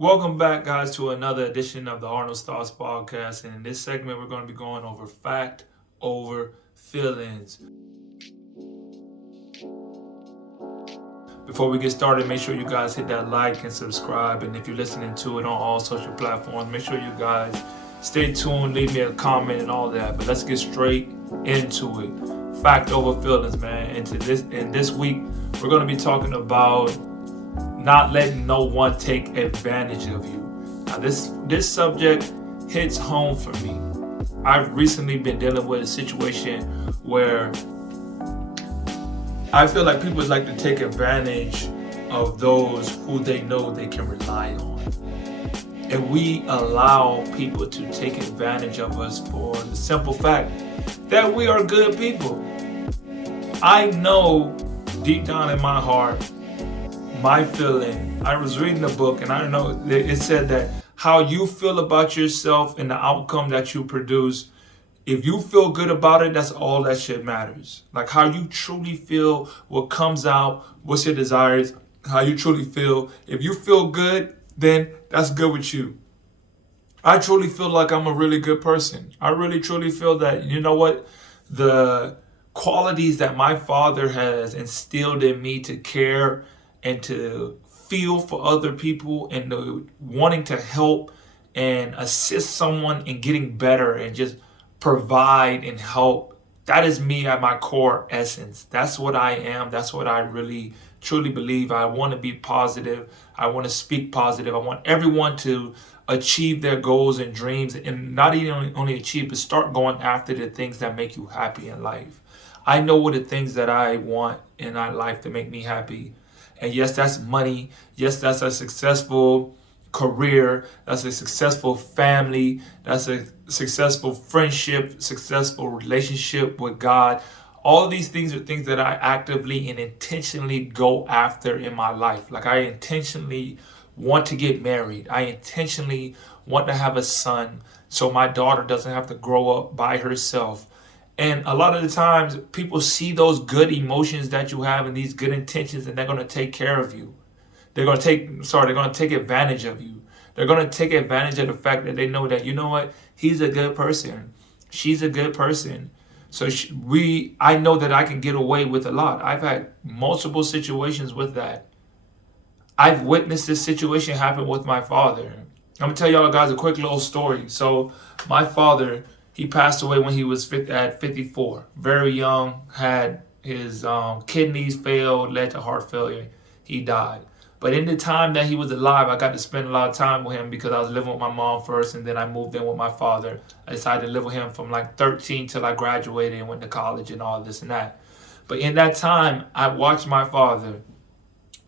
Welcome back, guys, to another edition of the Arnold Stars podcast. And in this segment, we're going to be going over fact over feelings. Before we get started, make sure you guys hit that like and subscribe. And if you're listening to it on all social platforms, make sure you guys stay tuned, leave me a comment and all that. But let's get straight into it. Fact over feelings, man. And this week, we're going to be talking about not letting no one take advantage of you. Now, this subject hits home for me. I've recently been dealing with a situation where I feel like people like to take advantage of those who they know they can rely on. And we allow people to take advantage of us for the simple fact that we are good people. I know deep down in my heart, my feeling, I was reading a book and I know it said that how you feel about yourself and the outcome that you produce, if you feel good about it, that's all that shit matters. Like how you truly feel, what comes out, what's your desires, how you truly feel. If you feel good, then that's good with you. I truly feel like I'm a really good person. I really truly feel that, you know what, the qualities that my father has instilled in me to care and to feel for other people and to wanting to help and assist someone in getting better and just provide and help. That is me at my core essence. That's what I am. That's what I really truly believe. I want to be positive. I want to speak positive. I want everyone to achieve their goals and dreams, and not even only achieve, but start going after the things that make you happy in life. I know what the things that I want in my life to make me happy. And yes, that's money. Yes, that's a successful career. That's a successful family. That's a successful friendship, successful relationship with God. All of these things are things that I actively and intentionally go after in my life. Like I intentionally want to get married. I intentionally want to have a son so my daughter doesn't have to grow up by herself. And a lot of the times people see those good emotions that you have and these good intentions and they're going to take care of you. They're going to take advantage of you. They're going to take advantage of the fact that they know that, you know what, he's a good person. She's a good person. So I know that I can get away with a lot. I've had multiple situations with that. I've witnessed this situation happen with my father. I'm going to tell y'all guys a quick little story. So my father, he passed away when he was at 54. Very young, had his kidneys failed, led to heart failure. He died. But in the time that he was alive, I got to spend a lot of time with him because I was living with my mom first, and then I moved in with my father. I decided to live with him from like 13 till I graduated and went to college and all this and that. But in that time, I watched my father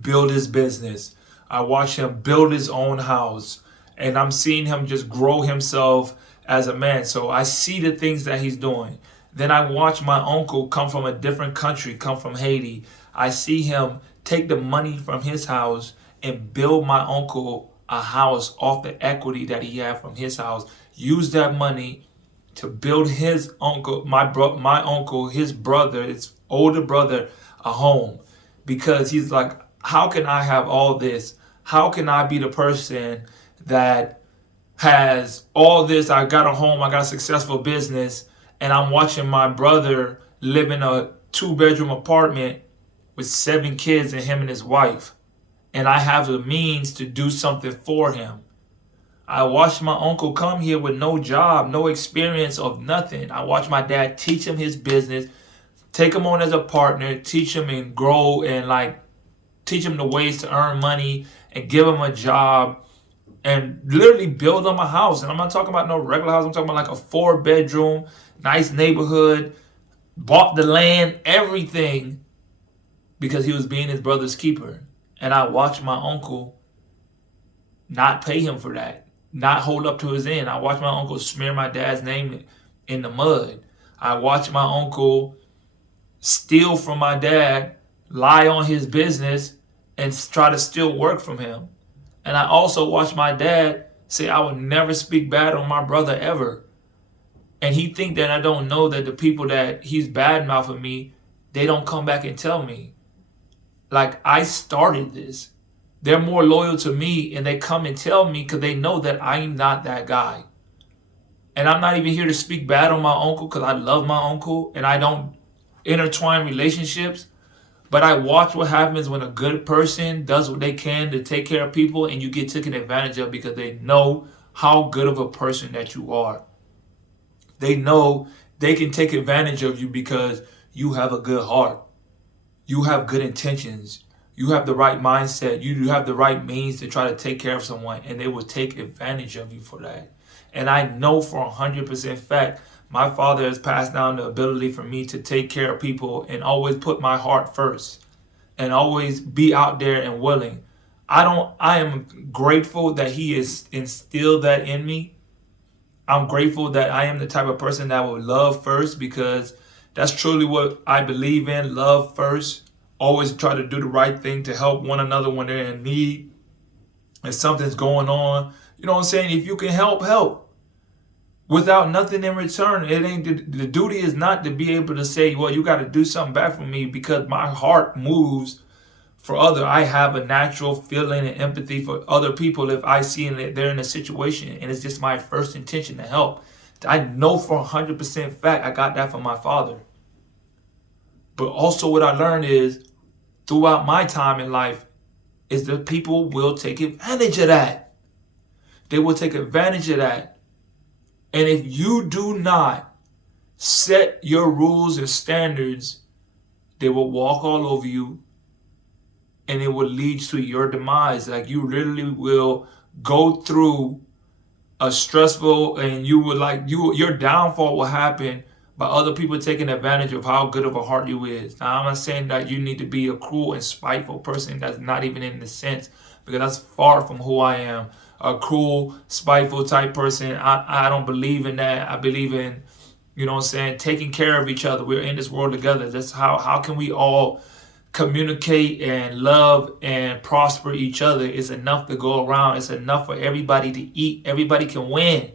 build his business. I watched him build his own house. And I'm seeing him just grow himself as a man. So I see the things that he's doing. Then I watch my uncle come from a different country, come from Haiti. I see him take the money from his house and build my uncle a house off the equity that he had from his house. Use that money to build his uncle, my uncle, his brother, his older brother, a home. Because he's like, how can I have all this? How can I be the person that has all this? I got a home, I got a successful business, and I'm watching my brother live in a 2-bedroom apartment with 7 kids and him and his wife. And I have the means to do something for him. I watched my uncle come here with no job, no experience of nothing. I watched my dad teach him his business, take him on as a partner, teach him and grow and teach him the ways to earn money and give him a job and literally build him a house. And I'm not talking about no regular house. I'm talking about like a 4-bedroom, nice neighborhood, bought the land, everything, because he was being his brother's keeper. And I watched my uncle not pay him for that, not hold up to his end. I watched my uncle smear my dad's name in the mud. I watched my uncle steal from my dad, lie on his business, and try to steal work from him. And I also watched my dad say, I would never speak bad on my brother ever. And he think that I don't know that the people that he's badmouthing me, they don't come back and tell me. Like, I started this. They're more loyal to me, and they come and tell me because they know that I'm not that guy. And I'm not even here to speak bad on my uncle because I love my uncle and I don't intertwine relationships. But I watch what happens when a good person does what they can to take care of people and you get taken advantage of because they know how good of a person that you are. They know they can take advantage of you because you have a good heart. You have good intentions. You have the right mindset. You have the right means to try to take care of someone, and they will take advantage of you for that. And I know for 100% fact, my father has passed down the ability for me to take care of people and always put my heart first and always be out there and willing. I am grateful that he has instilled that in me. I'm grateful that I am the type of person that will love first because that's truly what I believe in. Love first. Always try to do the right thing to help one another when they're in need. If something's going on, you know what I'm saying? If you can help, help. Without nothing in return. It ain't the duty is not to be able to say, well, you got to do something back for me because my heart moves for other. I have a natural feeling and empathy for other people if I see that they're in a situation and it's just my first intention to help. I know for 100% fact I got that from my father. But also what I learned is throughout my time in life is that people will take advantage of that. They will take advantage of that. And if you do not set your rules and standards, they will walk all over you and it will lead to your demise. Like you literally will go through a stressful and you would like your downfall will happen by other people taking advantage of how good of a heart you is. Now I'm not saying that you need to be a cruel and spiteful person. That's not even in the sense because that's far from who I am. A cruel, spiteful type person. I don't believe in that. I believe in, you know what I'm saying, taking care of each other. We're in this world together. That's how can we all communicate and love and prosper each other. It's enough to go around. It's enough for everybody to eat. Everybody can win.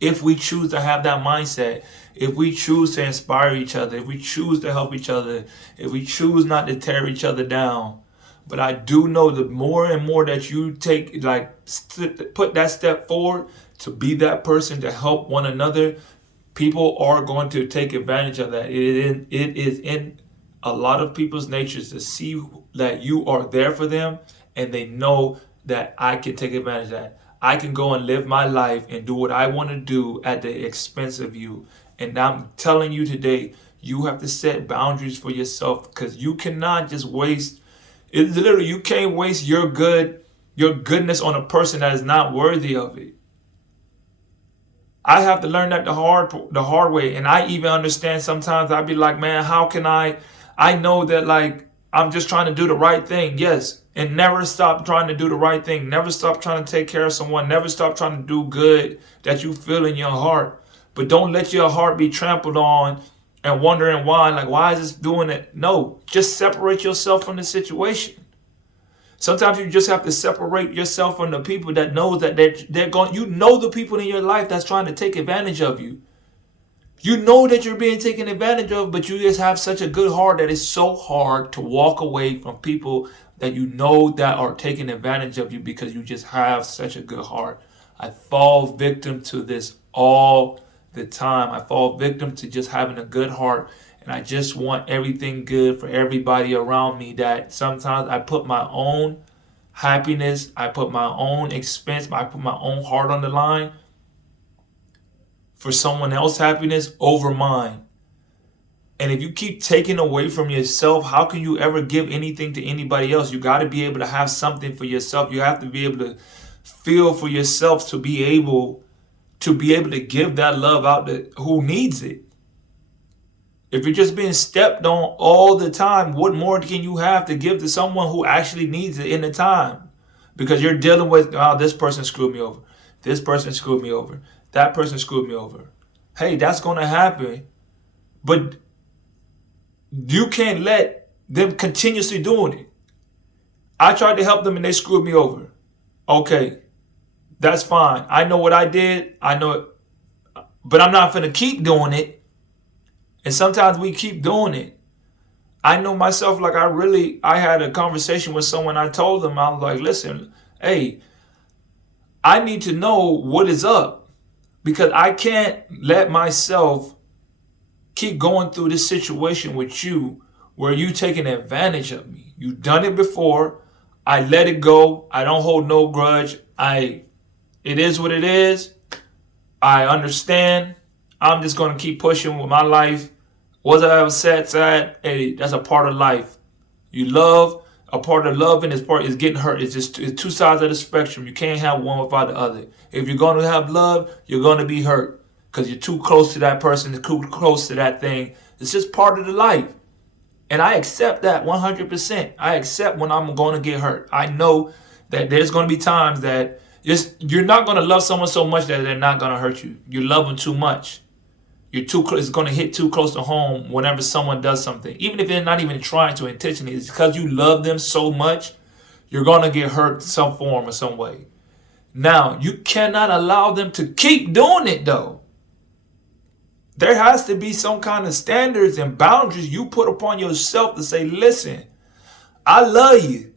If we choose to have that mindset, if we choose to inspire each other, if we choose to help each other, if we choose not to tear each other down. But I do know the more and more that you take, put that step forward to be that person to help one another, people are going to take advantage of that. It is in a lot of people's natures to see that you are there for them and they know that I can take advantage of that. I can go and live my life and do what I want to do at the expense of you. And I'm telling you today, you have to set boundaries for yourself because you cannot just waste. It's literally, you can't waste your goodness on a person that is not worthy of it. I have to learn that the hard way. And I even understand sometimes I'd be like, man, how can I know that like I'm just trying to do the right thing. Yes. And never stop trying to do the right thing. Never stop trying to take care of someone. Never stop trying to do good that you feel in your heart. But don't let your heart be trampled on and wondering why is this doing it? No, just separate yourself from the situation. Sometimes you just have to separate yourself from the people that know that they're going. You know the people in your life that's trying to take advantage of you. You know that you're being taken advantage of, but you just have such a good heart that it's so hard to walk away from people that you know that are taking advantage of you because you just have such a good heart. I fall victim to this all the time. I fall victim to just having a good heart, and I just want everything good for everybody around me, that sometimes I put my own happiness, I put my own expense, I put my own heart on the line for someone else's happiness over mine. And if you keep taking away from yourself, how can you ever give anything to anybody else? You got to be able to have something for yourself. You have to be able to feel for yourself to be able to give that love out to who needs it. If you're just being stepped on all the time, what more can you have to give to someone who actually needs it in the time? Because you're dealing with, oh, this person screwed me over. This person screwed me over. That person screwed me over. Hey, that's going to happen. But you can't let them continuously doing it. I tried to help them and they screwed me over. Okay, that's fine. I know what I did. I know it. But I'm not going to keep doing it. And sometimes we keep doing it. I know myself, like I had a conversation with someone. I told them, I was like, listen, hey, I need to know what is up, because I can't let myself keep going through this situation with you where you taking advantage of me. You've done it before. I let it go. I don't hold no grudge. It is what it is. I understand. I'm just going to keep pushing with my life. Was I ever sad? Hey, that's a part of life. You love. A part of loving is getting hurt. It's two sides of the spectrum. You can't have one without the other. If you're going to have love, you're going to be hurt because you're too close to that person, too close to that thing. It's just part of the life. And I accept that 100%. I accept when I'm going to get hurt. I know that there's going to be times that you're not going to love someone so much that they're not going to hurt you. You love them too much. You're too close. It's going to hit too close to home whenever someone does something. Even if they're not even trying to intentionally, it's because you love them so much, you're going to get hurt in some form or some way. Now, you cannot allow them to keep doing it, though. There has to be some kind of standards and boundaries you put upon yourself to say, listen, I love you.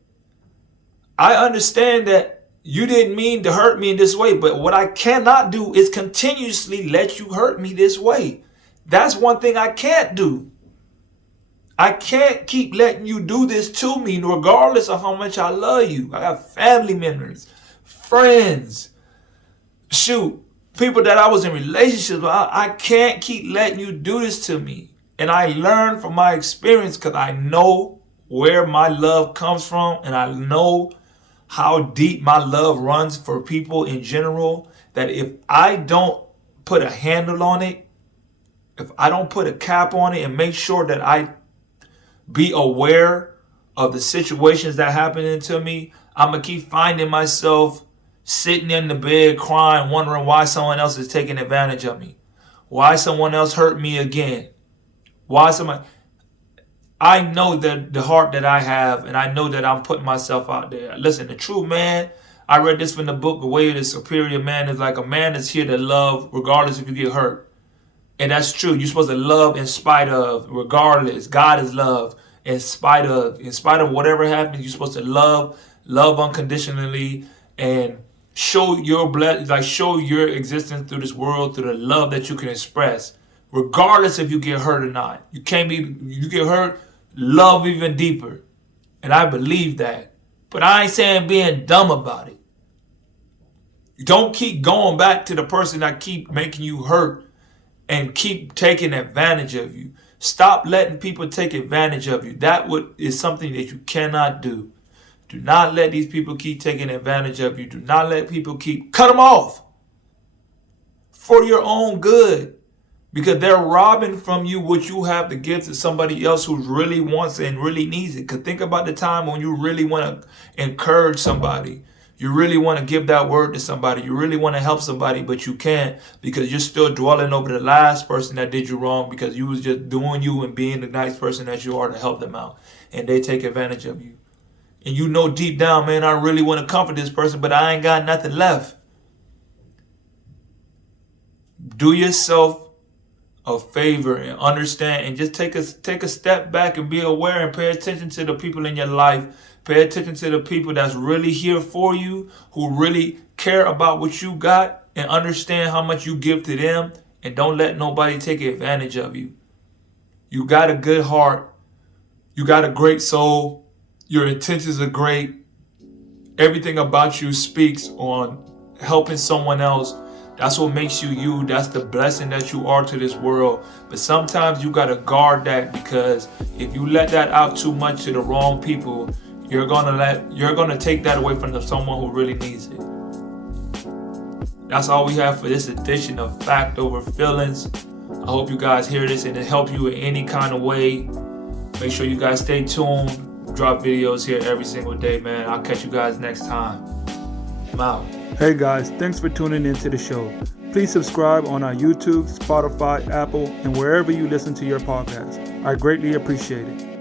I understand that you didn't mean to hurt me in this way, but what I cannot do is continuously let you hurt me this way. That's one thing I can't do. I can't keep letting you do this to me regardless of how much I love you. I got family members, friends, people that I was in relationships with. I can't keep letting you do this to me. And I learned from my experience because I know where my love comes from, and I know how deep my love runs for people in general, that if I don't put a handle on it, if I don't put a cap on it and make sure that I be aware of the situations that happen to me, I'm going to keep finding myself sitting in the bed crying, wondering why someone else is taking advantage of me. Why someone else hurt me again. I know that the heart that I have, and I know that I'm putting myself out there. Listen, the true man, I read this from the book, The Way of the Superior Man, is like a man is here to love regardless if you get hurt. And that's true. You're supposed to love in spite of, regardless. God is love in spite of whatever happens. You're supposed to love unconditionally, and show your existence through this world through the love that you can express, regardless if you get hurt or not. You get hurt, love even deeper. And I believe that. But I ain't saying being dumb about it. Don't keep going back to the person that keep making you hurt and keep taking advantage of you. Stop letting people take advantage of you. That is something that you cannot do. Do not let these people keep taking advantage of you. Do not let people cut them off for your own good. Because they're robbing from you what you have to give to somebody else who really wants it and really needs it. Because think about the time when you really want to encourage somebody. You really want to give that word to somebody. You really want to help somebody, but you can't because you're still dwelling over the last person that did you wrong, because you was just doing you and being the nice person that you are to help them out. And they take advantage of you. And you know deep down, man, I really want to comfort this person, but I ain't got nothing left. Do yourself a favor and understand, and just take a step back and be aware and pay attention to the people in your life. Pay attention to the people that's really here for you, who really care about what you got, and understand how much you give to them, and don't let nobody take advantage of you. You got a good heart. You got a great soul. Your intentions are great. Everything about you speaks on helping someone else. That's what makes you you. That's the blessing that you are to this world. But sometimes you got to guard that, because if you let that out too much to the wrong people, you're gonna take that away from someone who really needs it. That's all we have for this edition of Fact Over Feelings. I hope you guys hear this and it helps you in any kind of way. Make sure you guys stay tuned. Drop videos here every single day, man. I'll catch you guys next time. I'm out. Hey guys, thanks for tuning into the show. Please subscribe on our YouTube, Spotify, Apple, and wherever you listen to your podcast. I greatly appreciate it.